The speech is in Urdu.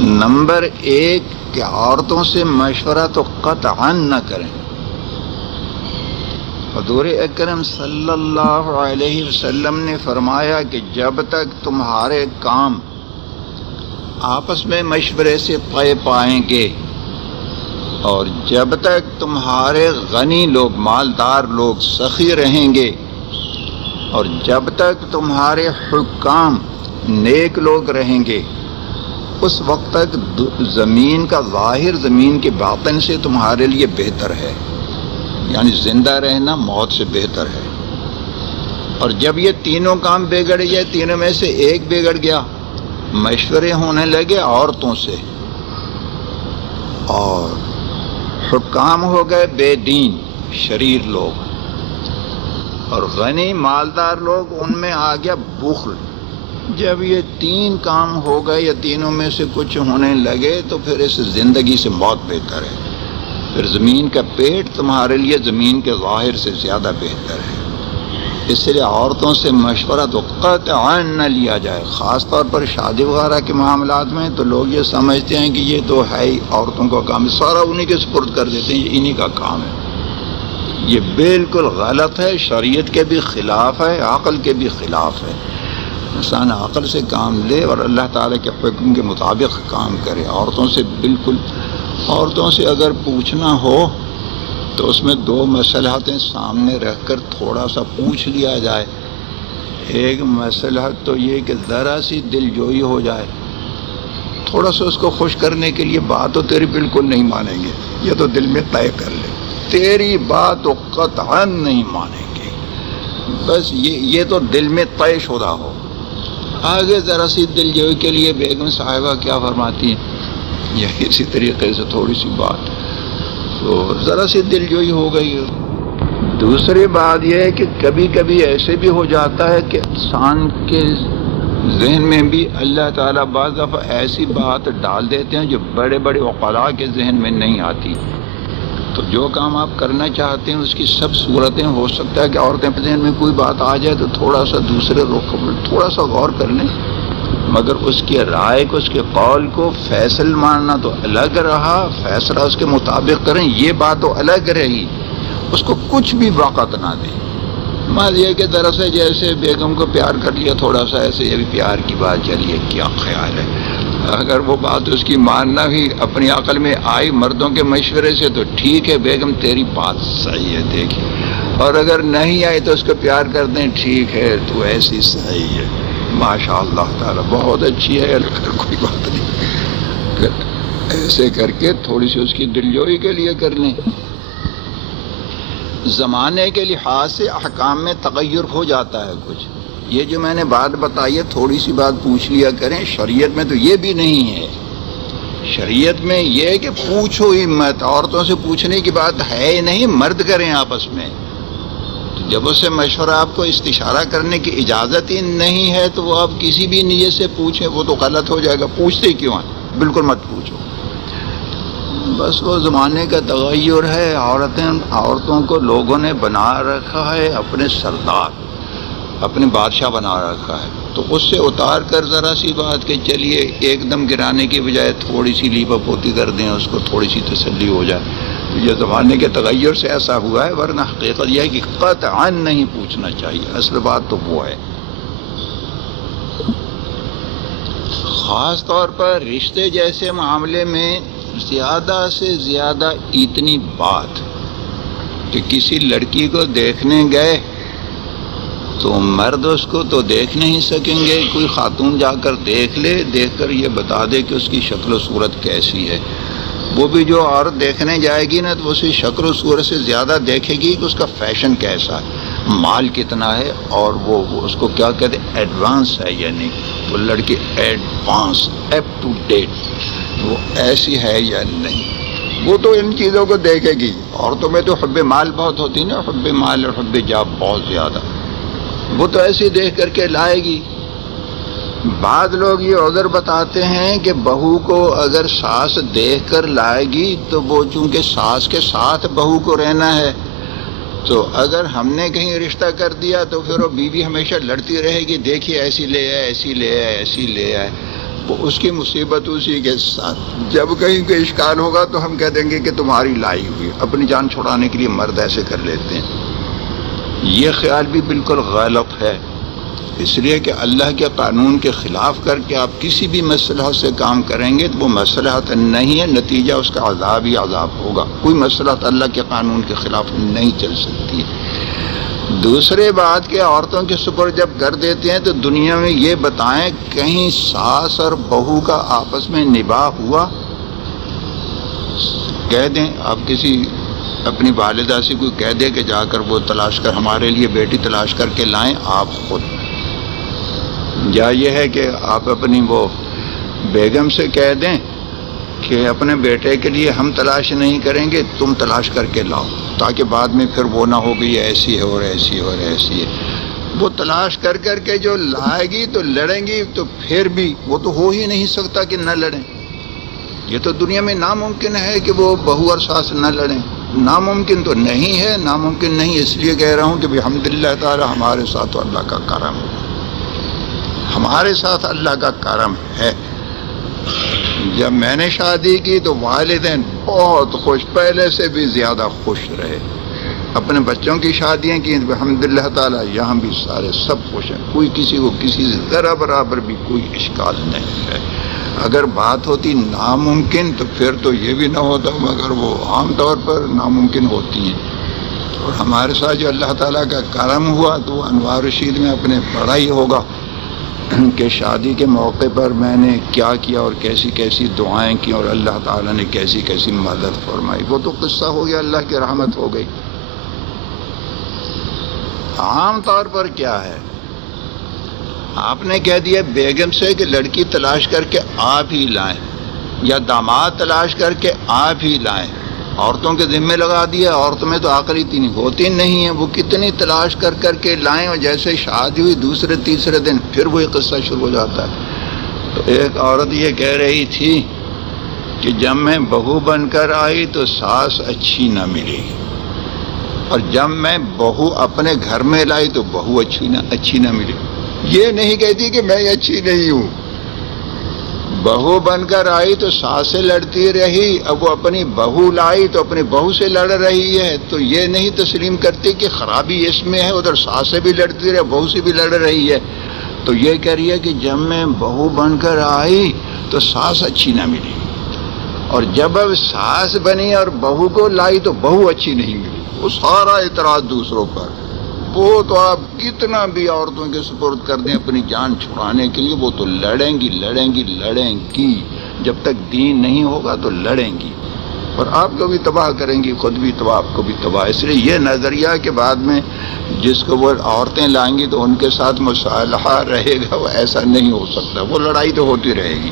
نمبر 1 کہ عورتوں سے مشورہ تو قطعاً نہ کریں۔ حضور اکرم صلی اللہ علیہ وسلم نے فرمایا کہ جب تک تمہارے کام آپس میں مشورے سے طے پائیں گے اور جب تک تمہارے غنی لوگ مالدار لوگ سخی رہیں گے اور جب تک تمہارے حکام نیک لوگ رہیں گے، اس وقت تک زمین کا ظاہر زمین کے باطن سے تمہارے لیے بہتر ہے، یعنی زندہ رہنا موت سے بہتر ہے۔ اور جب یہ تینوں کام بگڑ گئے، تینوں میں سے ایک بگڑ گیا، مشورے ہونے لگے عورتوں سے، اور حکام ہو گئے بے دین شریر لوگ، اور غنی مالدار لوگ ان میں آ گیا بخل۔ جب یہ 3 کام ہو گئے یا تینوں میں سے کچھ ہونے لگے تو پھر اس زندگی سے موت بہتر ہے، پھر زمین کا پیٹ تمہارے لیے زمین کے ظاہر سے زیادہ بہتر ہے۔ اس لیے عورتوں سے مشورہ تو قطعاً نہ لیا جائے، خاص طور پر شادی وغیرہ کے معاملات میں تو لوگ یہ سمجھتے ہیں کہ یہ تو ہے ہی عورتوں کا کام ہے، سارا انہی کے سپرد کر دیتے ہیں، یہ انہی کا کام ہے۔ یہ بالکل غلط ہے، شریعت کے بھی خلاف ہے، عقل کے بھی خلاف ہے۔ انسان عقل سے کام لے اور اللہ تعالیٰ کے حکم کے مطابق کام کرے۔ عورتوں سے اگر پوچھنا ہو تو اس میں 2 مصلحتیں سامنے رکھ کر تھوڑا سا پوچھ لیا جائے۔ ایک مصلحت تو یہ کہ ذرا سی دل جوئی ہو جائے، تھوڑا سا اس کو خوش کرنے کے لیے بات تو تیری بالکل نہیں مانیں گے، یہ تو دل میں طے کر لے، تیری بات تو قطعاً نہیں مانیں گے، بس یہ تو دل میں طے شدہ ہو۔ آگے ذرا سی دل جوئی کے لیے بیگم صاحبہ کیا فرماتی ہیں، یا اسی طریقے سے تھوڑی سی بات تو ذرا سی دل جوئی ہو گئی۔ دوسری بات یہ ہے کہ کبھی کبھی ایسے بھی ہو جاتا ہے کہ انسان کے ذہن میں بھی اللہ تعالیٰ بعض دفعہ ایسی بات ڈال دیتے ہیں جو بڑے بڑے عقلاء کے ذہن میں نہیں آتی۔ تو جو کام آپ کرنا چاہتے ہیں اس کی سب صورتیں ہو سکتا ہے کہ عورتیں کے ذہن میں کوئی بات آ جائے تو تھوڑا سا دوسرے رخ تھوڑا سا غور کر لیں، مگر اس کی رائے کو اس کے قول کو فیصل ماننا تو الگ رہا، فیصلہ اس کے مطابق کریں یہ بات تو الگ رہی، اس کو کچھ بھی وقت نہ دیں۔ مان یہ کہ دراصل جیسے بیگم کو پیار کر لیا تھوڑا سا ایسے، یہ بھی پیار کی بات چلیے کیا خیال ہے، اگر وہ بات اس کی ماننا بھی اپنی عقل میں آئی مردوں کے مشورے سے تو ٹھیک ہے بیگم تیری بات صحیح ہے دیکھیے، اور اگر نہیں آئی تو اس کو پیار کر دیں، ٹھیک ہے تو ایسی صحیح ہے، ماشاء اللہ تعالیٰ بہت اچھی ہے، کوئی بات نہیں، ایسے کر کے تھوڑی سی اس کی دلجوئی کے لیے کر لیں۔ زمانے کے لحاظ سے احکام میں تغیر ہو جاتا ہے کچھ، یہ جو میں نے بات بتائی ہے تھوڑی سی بات پوچھ لیا کریں، شریعت میں تو یہ بھی نہیں ہے، شریعت میں یہ ہے کہ پوچھو ہی مت، عورتوں سے پوچھنے کی بات ہے ہی نہیں، مرد کریں آپس میں، جب اس سے مشورہ آپ کو استشارہ کرنے کی اجازت ہی نہیں ہے تو وہ آپ کسی بھی نیت سے پوچھیں وہ تو غلط ہو جائے گا، پوچھتے کیوں ہیں، بالکل مت پوچھو۔ بس وہ زمانے کا تغیر ہے، عورتوں کو لوگوں نے بنا رکھا ہے اپنے سردار، اپنے بادشاہ بنا رکھا ہے، تو اس سے اتار کر ذرا سی بات کہ چلیے ایک دم گرانے کی بجائے تھوڑی سی لیپا پوتی کر دیں، اس کو تھوڑی سی تسلی ہو جائے، یہ زمانے کے تغیر سے ایسا ہوا ہے، ورنہ حقیقت یہ ہے کہ قطعاً نہیں پوچھنا چاہیے، اصل بات تو وہ ہے۔ خاص طور پر رشتے جیسے معاملے میں زیادہ سے زیادہ اتنی بات کہ کسی لڑکی کو دیکھنے گئے تو مرد اس کو تو دیکھ نہیں سکیں گے، کوئی خاتون جا کر دیکھ لے، دیکھ کر یہ بتا دے کہ اس کی شکل و صورت کیسی ہے، وہ بھی جو عورت دیکھنے جائے گی نا تو اسی شکل و صورت سے زیادہ دیکھے گی کہ اس کا فیشن کیسا ہے، مال کتنا ہے، اور وہ اس کو کیا کہتے ہیں ایڈوانس ہے، یعنی وہ لڑکی ایڈوانس اپ ٹو ڈیٹ وہ ایسی ہے یا نہیں، وہ تو ان چیزوں کو دیکھے گی۔ عورتوں میں تو حب مال بہت ہوتی نا، حب مال اور حب جاب بہت زیادہ، وہ تو ایسی دیکھ کر کے لائے گی۔ بعض لوگ یہ عذر بتاتے ہیں کہ بہو کو اگر ساس دیکھ کر لائے گی تو وہ چونکہ ساس کے ساتھ بہو کو رہنا ہے، تو اگر ہم نے کہیں رشتہ کر دیا تو پھر وہ بیوی ہمیشہ لڑتی رہے گی، دیکھیے ایسی لے آئے ایسی لے آئے ایسی لے آئے، وہ اس کی مصیبت اسی کے ساتھ. جب کہیں کوئی اشکال ہوگا تو ہم کہہ دیں گے کہ تمہاری لائی ہوئی. اپنی جان چھڑانے کے لیے مرد ایسے کر لیتے ہیں. یہ خیال بھی بالکل غلط ہے، اس لیے کہ اللہ کے قانون کے خلاف کر کے آپ کسی بھی مصلحت سے کام کریں گے تو وہ مصلحت نہیں ہے، نتیجہ اس کا عذاب ہی عذاب ہوگا. کوئی مصلحت اللہ کے قانون کے خلاف نہیں چل سکتی. دوسرے بات کہ عورتوں کے سپرد جب کر دیتے ہیں تو دنیا میں یہ بتائیں کہیں ساس اور بہو کا آپس میں نباہ ہوا؟ کہہ دیں آپ کسی اپنی والدہ سے کوئی کہہ دے کہ جا کر وہ تلاش کر ہمارے لیے بیٹی تلاش کر کے لائیں آپ خود، یا یہ ہے کہ آپ اپنی وہ بیگم سے کہہ دیں کہ اپنے بیٹے کے لیے ہم تلاش نہیں کریں گے، تم تلاش کر کے لاؤ، تاکہ بعد میں پھر وہ نہ ہو گئی ایسی ہے اور ایسی ہے اور ایسی ہے. وہ تلاش کر کر کے جو لائے گی تو لڑیں گی، تو پھر بھی وہ تو ہو ہی نہیں سکتا کہ نہ لڑیں. یہ تو دنیا میں ناممکن ہے کہ وہ بہو اور ساس نہ لڑیں. ناممکن تو نہیں ہے، ناممکن نہیں. اس لیے کہہ رہا ہوں کہ الحمدللہ تعالی ہمارے ساتھ تو اللہ کا کرم ہے، ہمارے ساتھ اللہ کا کرم ہے. جب میں نے شادی کی تو والدین بہت خوش، پہلے سے بھی زیادہ خوش رہے. اپنے بچوں کی شادیاں کی الحمدللہ تعالی، یہاں بھی سارے سب خوش ہیں. کوئی کسی کو کسی سے ذرا برابر بھی کوئی اشکال نہیں ہے. اگر بات ہوتی ناممکن تو پھر تو یہ بھی نہ ہوتا، مگر وہ عام طور پر ناممکن ہوتی ہیں. اور ہمارے ساتھ جو اللہ تعالیٰ کا کرم ہوا تو وہ انوار رشید میں اپنے پڑھا ہی ہوگا کہ شادی کے موقع پر میں نے کیا کیا اور کیسی کیسی دعائیں کی اور اللہ تعالیٰ نے کیسی کیسی مدد فرمائی. وہ تو قصہ ہو گیا، اللہ کی رحمت ہو گئی. عام طور پر کیا ہے، آپ نے کہہ دیا بیگم سے کہ لڑکی تلاش کر کے آپ ہی لائیں یا داماد تلاش کر کے آپ ہی لائیں. عورتوں کے ذمے لگا دیا. عورتوں میں تو عقل اتنی ہوتی نہیں ہے، وہ کتنی تلاش کر کر کے لائیں، اور جیسے شادی ہوئی دوسرے تیسرے دن پھر وہی قصہ شروع ہو جاتا ہے. تو ایک عورت یہ کہہ رہی تھی کہ جب میں بہو بن کر آئی تو ساس اچھی نہ ملی، اور جب میں بہو اپنے گھر میں لائی تو بہو اچھی نہ ملی. یہ نہیں کہتی کہ میں اچھی نہیں ہوں. بہو بن کر آئی تو ساس سے لڑتی رہی، اب وہ اپنی بہو لائی تو اپنی بہو سے لڑ رہی ہے. تو یہ نہیں تسلیم کرتی کہ خرابی اس میں ہے، ادھر ساس سے بھی لڑتی رہی، بہو سے بھی لڑ رہی ہے. تو یہ کہہ رہی ہے کہ جب میں بہو بن کر آئی تو ساس اچھی نہ ملی، اور جب اب ساس بنی اور بہو کو لائی تو بہو اچھی نہیں ملی. وہ سارا اعتراض دوسروں پر. وہ تو آپ کتنا بھی عورتوں کے سپرد کر دیں اپنی جان چھڑانے کے لیے، وہ تو لڑیں گی. جب تک دین نہیں ہوگا تو لڑیں گی، اور آپ کو بھی تباہ کریں گی، خود بھی تباہ، آپ کو بھی تباہ. اس لیے یہ نظریہ کہ بعد میں جس کو وہ عورتیں لائیں گی تو ان کے ساتھ مصالحہ رہے گا، وہ ایسا نہیں ہو سکتا. وہ لڑائی تو ہوتی رہے گی.